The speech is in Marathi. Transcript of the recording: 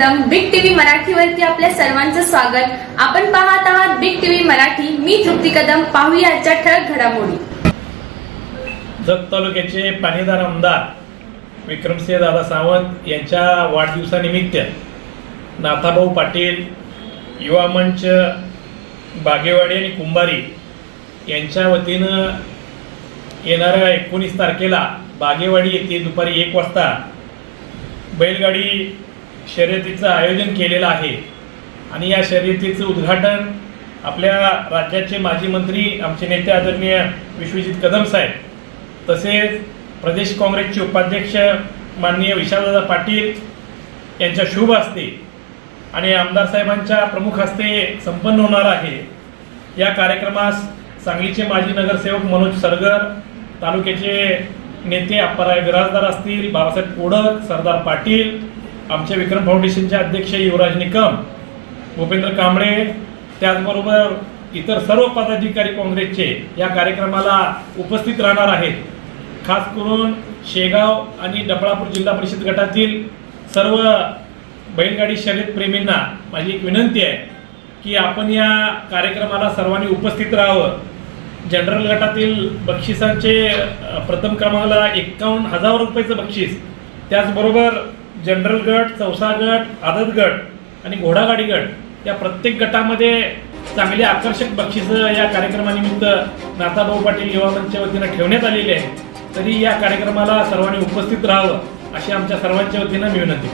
मराठीवरती आपल्या सर्वांचं स्वागत. आपण पाहत आहात बिग टीव्ही मराठी. मी तृप्ती कदम. पाहूया आजच्या ठळक घडामोडी. जत तालुक्याचे पाणीदार आमदार विक्रमसिंह दादा सावंत यांच्या वाढदिवसानिमित्त नाथाभाऊ पाटील युवा मंच बागेवाडी आणि कुंभारी यांच्या वतीनं येणाऱ्या एकोणीस तारखेला बागेवाडी येथे दुपारी एक वाजता बैलगाडी शर्यतीचं आयोजन केलेलं आहे. आणि या शर्यतीचं उद्घाटन आपल्या राज्याचे माजी मंत्री आमचे नेते आदरणीय विश्वजित कदम साहेब तसेच प्रदेश काँग्रेसचे उपाध्यक्ष माननीय विशालदादा पाटील यांच्या शुभ हस्ते आणि आमदार साहेबांच्या प्रमुख हस्ते संपन्न होणार आहे. या कार्यक्रमास सांगलीचे माजी नगरसेवक मनोज सरगर तालुक्याचे नेते अप्पाराय बिराजदार असतील बाबासाहेब कोडक सरदार पाटील आमचे विक्रम फाउंडेशनचे अध्यक्ष युवराज निकम भूपेंद्र कांबळे त्याचबरोबर इतर सर्व पदाधिकारी काँग्रेसचे या कार्यक्रमाला उपस्थित राहणार आहेत. खास करून शेगाव आणि डफळापूर जिल्हा परिषद गटातील सर्व बैलगाडी शर्यत प्रेमींना माझी एक विनंती आहे की आपण या कार्यक्रमाला सर्वांनी उपस्थित राहावं. जनरल गटातील बक्षिसांचे प्रथम क्रमांकाला एक्कावन्न हजार रुपयाचं बक्षीस त्याचबरोबर जनरल गट चौसा गट आदत गट आणि घोडागाडी गट या प्रत्येक गटामध्ये चांगली आकर्षक बक्षिसं या कार्यक्रमानिमित्त नाथाभाऊ पाटील युवा मंचच्या वतीनं ठेवण्यात आलेली आहे तरी या कार्यक्रमाला सर्वांनी उपस्थित राहावं अशी आमच्या सर्वांच्या वतीनं विनंती